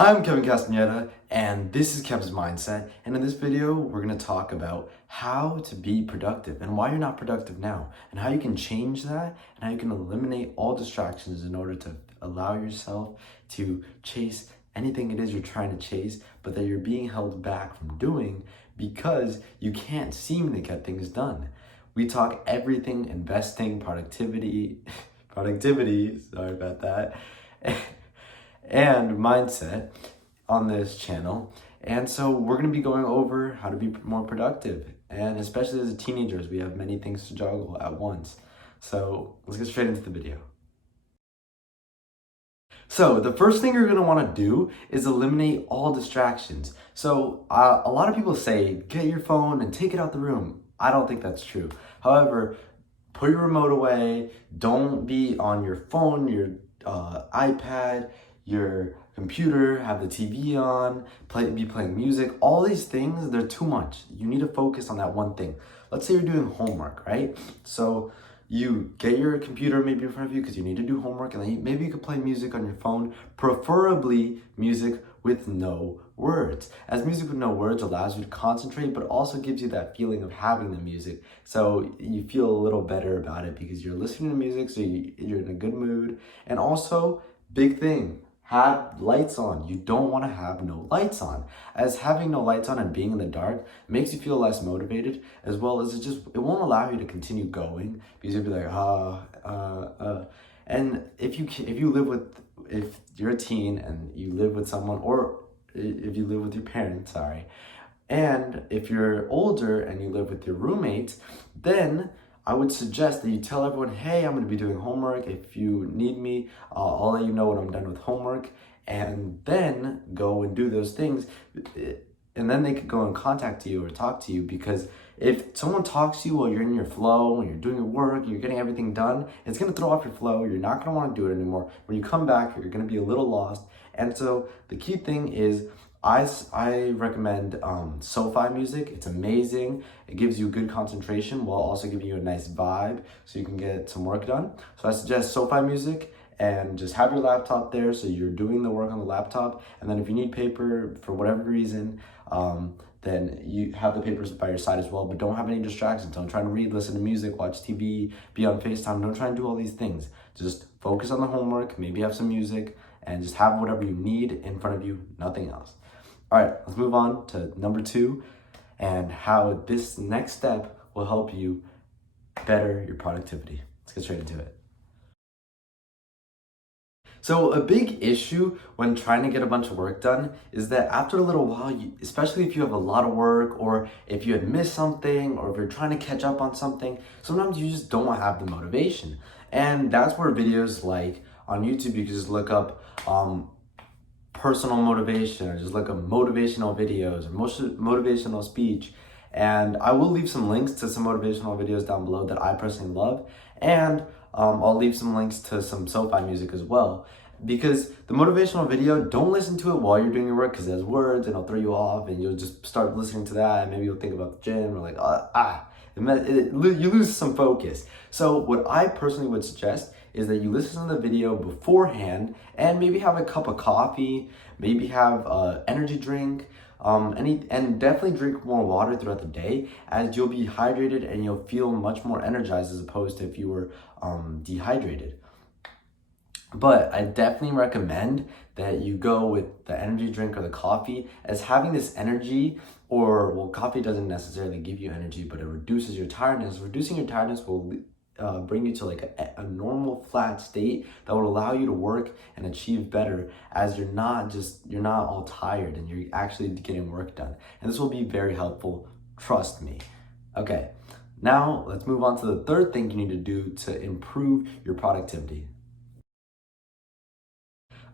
Hi, I'm KevsMindset, and this is Kev's Mindset. And in this video, we're going to talk about how to be productive and why you're not productive now, and how you can change that, and how you can eliminate all distractions in order to allow yourself to chase anything it is you're trying to chase, but that you're being held back from doing because you can't seem to get things done. We talk everything investing, productivity, sorry about that. And mindset on this channel. And so we're going to be going over how to be more productive. And especially as teenagers, we have many things to juggle at once. So let's get straight into the video. So the first thing you're going to want to do is eliminate all distractions. So a lot of people say, get your phone and take it out the room. I don't think that's true. However, put your remote away. Don't be on your phone, your iPad, your computer, have the TV on, be playing music. All these things, they're too much. You need to focus on that one thing. Let's say you're doing homework, right? So you get your computer maybe in front of you because you need to do homework, and then maybe you could play music on your phone, preferably music with no words, as music with no words allows you to concentrate, but also gives you that feeling of having the music, so you feel a little better about it because you're listening to music, so you're in a good mood. And also, big thing, have lights on. You don't want to have no lights on, as having no lights on and being in the dark makes you feel less motivated, as well as it won't allow you to continue going because you'll be like and if you're a teen and you live with someone, or if you live with your parents, sorry, and if you're older and you live with your roommates, then I would suggest that you tell everyone, hey, I'm going to be doing homework. If you need me, I'll let you know when I'm done with homework, and then go and do those things. And then they could go and contact you or talk to you, because if someone talks to you while you're in your flow, when you're doing your work, you're getting everything done, it's going to throw off your flow. You're not going to want to do it anymore. When you come back, you're going to be a little lost. And so the key thing is, I recommend SoFi music. It's amazing. It gives you good concentration while also giving you a nice vibe so you can get some work done. So I suggest SoFi music, and just have your laptop there so you're doing the work on the laptop. And then if you need paper for whatever reason, then you have the papers by your side as well, but don't have any distractions. Don't try to read, listen to music, watch TV, be on FaceTime. Don't try and do all these things. Just focus on the homework, maybe have some music, and just have whatever you need in front of you, nothing else. All right, let's move on to number 2 and how this next step will help you better your productivity. Let's get straight into it. So a big issue when trying to get a bunch of work done is that after a little while, especially if you have a lot of work, or if you had missed something, or if you're trying to catch up on something, sometimes you just don't have the motivation. And that's where videos like on YouTube, you can just look up personal motivation, or just look up motivational videos, or motivational speech. And I will leave some links to some motivational videos down below that I personally love. And I'll leave some links to some SoFi music as well. Because the motivational video, don't listen to it while you're doing your work, because there's words and it'll throw you off, and you'll just start listening to that, and maybe you'll think about the gym, or like, you lose some focus. So what I personally would suggest is that you listen to the video beforehand, and maybe have a cup of coffee, maybe have an energy drink, and definitely drink more water throughout the day, as you'll be hydrated and you'll feel much more energized as opposed to if you were dehydrated. But I definitely recommend that you go with the energy drink or the coffee, as having this energy, or well, coffee doesn't necessarily give you energy, but it reduces your tiredness. Reducing your tiredness will bring you to like a normal flat state that will allow you to work and achieve better, as you're not all tired and you're actually getting work done. And this will be very helpful, trust me. Okay, now let's move on to the third thing you need to do to improve your productivity.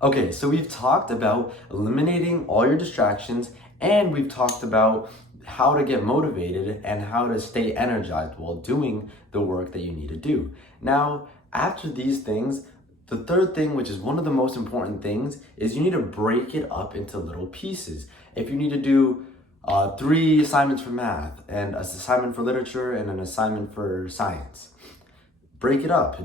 Okay, so we've talked about eliminating all your distractions, and we've talked about how to get motivated and how to stay energized while doing the work that you need to do. Now, after these things, the third thing, which is one of the most important things, is you need to break it up into little pieces. If you need to do 3 assignments for math, and an assignment for literature, and an assignment for science, break it up.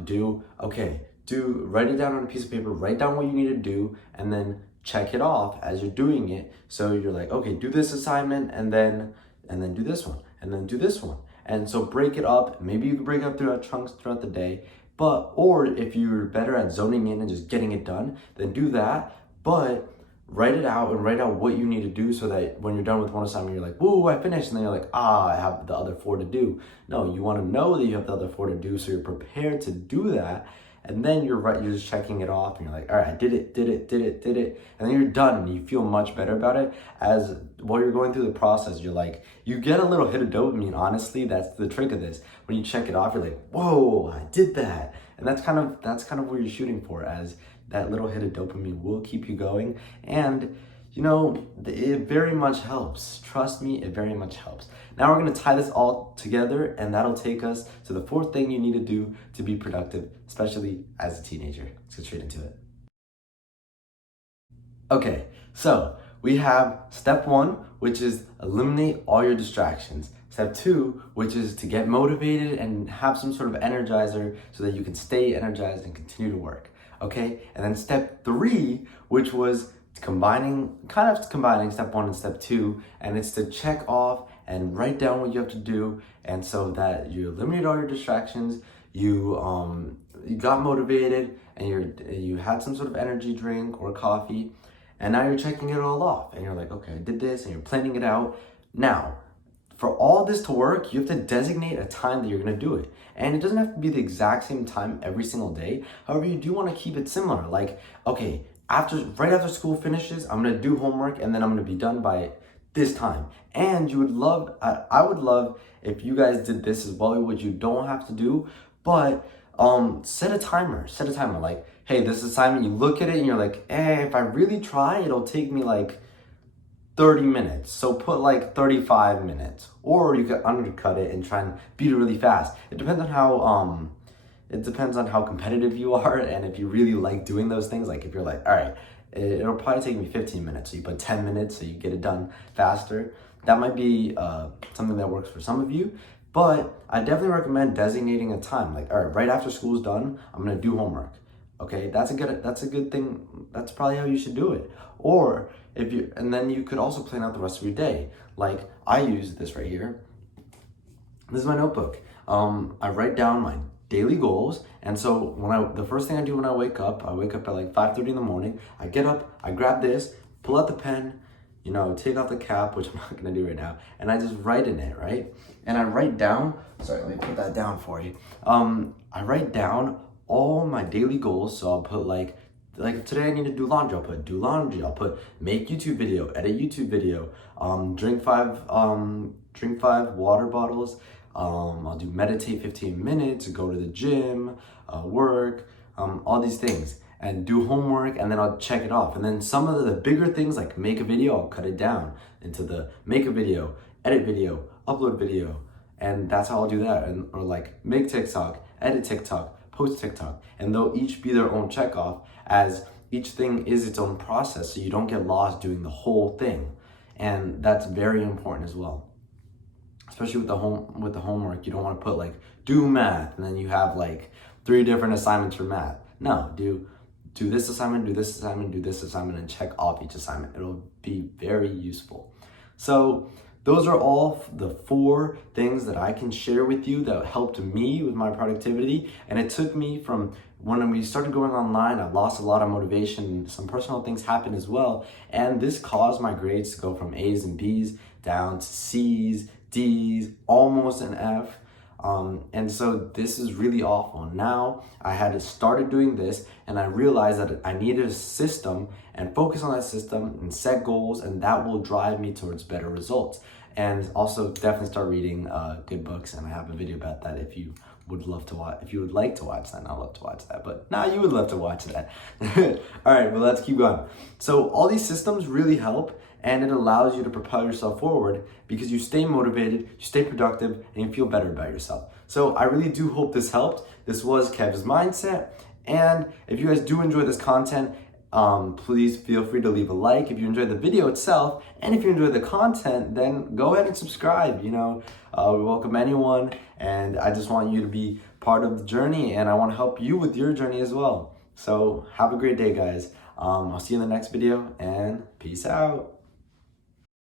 Write it down on a piece of paper, write down what you need to do, and then check it off as you're doing it. So you're like, okay, do this assignment and then do this one and then do this one. And so break it up. Maybe you can break it up throughout chunks throughout the day. Or if you're better at zoning in and just getting it done, then do that. But write it out and write out what you need to do so that when you're done with one assignment, you're like, whoa, I finished. And then you're like, I have the other 4 to do. No, you want to know that you have the other 4 to do so you're prepared to do that. And then you're just checking it off and you're like, all right, I did it. And then you're done and you feel much better about it. As while you're going through the process, you're like, you get a little hit of dopamine. Honestly, that's the trick of this. When you check it off, you're like, whoa, I did that. And that's kind of what you're shooting for, as that little hit of dopamine will keep you going. And it very much helps. Trust me, it very much helps. Now we're going to tie this all together, and that'll take us to the 4th thing you need to do to be productive, especially as a teenager. Let's get straight into it. Okay, so we have step 1, which is eliminate all your distractions. Step 2, which is to get motivated and have some sort of energizer so that you can stay energized and continue to work. Okay, and then step 3, which was combining step 1 and step 2, and it's to check off and write down what you have to do, and so that you eliminate all your distractions, you got motivated, and you had some sort of energy drink or coffee, and now you're checking it all off, and you're like, okay, I did this, and you're planning it out. Now, for all this to work, you have to designate a time that you're gonna do it. And it doesn't have to be the exact same time every single day. However, you do wanna keep it similar. Like, okay, right after school finishes, I'm gonna do homework and then I'm gonna be done by this time. And I would love if you guys did this as well, which you don't have to do, but set a timer. Like, hey, this assignment, you look at it and you're like, if I really try, it'll take me like 30 minutes. So put like 35 minutes, or you could undercut it and try and beat it really fast. It depends on how competitive you are, and if you really like doing those things. Like if you're like, all right, it'll probably take me 15 minutes, so you put 10 minutes so you get it done faster. That might be something that works for some of you, but I definitely recommend designating a time. Like, all right, right after school's done, I'm gonna do homework. Okay, that's a good thing. That's probably how you should do it. Or and then you could also plan out the rest of your day. Like I use this right here. This is my notebook. I write down my daily goals, and so the first thing I do when I wake up at like 5:30 in the morning. I get up, I grab this, pull out the pen, take off the cap, which I'm not gonna do right now, and I just write in it, right? And I write down. Sorry, let me put that down for you. I write down all my daily goals. So I'll put like today I need to do laundry, I'll put do laundry. I'll put make YouTube video, edit YouTube video, drink five water bottles. I'll do meditate 15 minutes, go to the gym, work, all these things, and do homework, and then I'll check it off. And then some of the bigger things, like make a video, I'll cut it down into the make a video, edit video, upload video, and that's how I'll do that. Or like make TikTok, edit TikTok, post TikTok, and they'll each be their own check off, as each thing is its own process, so you don't get lost doing the whole thing. And that's very important as well. Especially with the homework, you don't want to put like do math and then you have like 3 different assignments for math. No, do this assignment, do this assignment, do this assignment, and check off each assignment. It'll be very useful. So those are all the 4 things that I can share with you that helped me with my productivity. And it took me from when we started going online, I lost a lot of motivation. Some personal things happened as well. And this caused my grades to go from A's and B's down to C's, D's, almost an F. And so this is really awful. Now I had started doing this, and I realized that I needed a system and focus on that system and set goals, and that will drive me towards better results. And also definitely start reading good books, and I have a video about that if you would love to watch. If you would like to watch that, not love to watch that, but now you would love to watch that. All right, well, let's keep going. So all these systems really help, and it allows you to propel yourself forward because you stay motivated, you stay productive, and you feel better about yourself. So I really do hope this helped. This was Kev's Mindset, and if you guys do enjoy this content, please feel free to leave a like if you enjoyed the video itself, and if you enjoyed the content, then go ahead and subscribe. We welcome anyone, and I just want you to be part of the journey, and I want to help you with your journey as well. So have a great day, guys. I'll see you in the next video, and peace out.